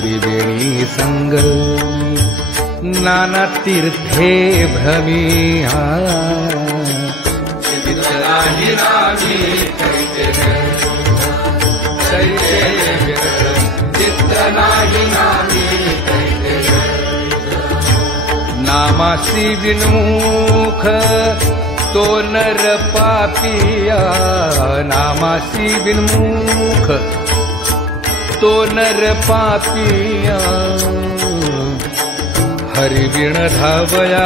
त्रिवेणी संग नाना तीर्थे भ्रमिया चित्तनाहि नामी चित्तनाहि नामी नामासी विन्मुख तो नर पापिया नामासी विन्मुख तो नर पापिया हरिविण धावया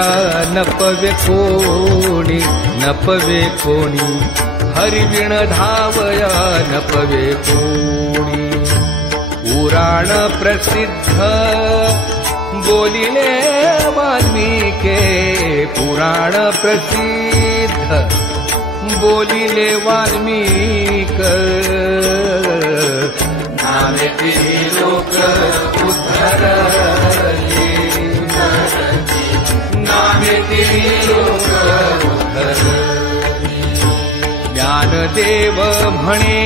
नपवे कोणी हरिविण धावया नपवे कोणी पुराण प्रसिद्ध बोलिले वाल्मीके पुराण प्रसिद्ध बोलिले वाल्मीक नामे लोक उद्धरले नामे लोक उद्धरले ज्ञानदेव म्हणे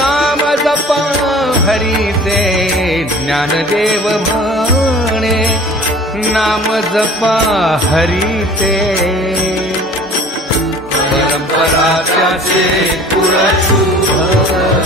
नाम जपा हरीचे ज्ञानदेव म्हणे नाम जपा हरीचे परंपरा त्याचे पुरशुभ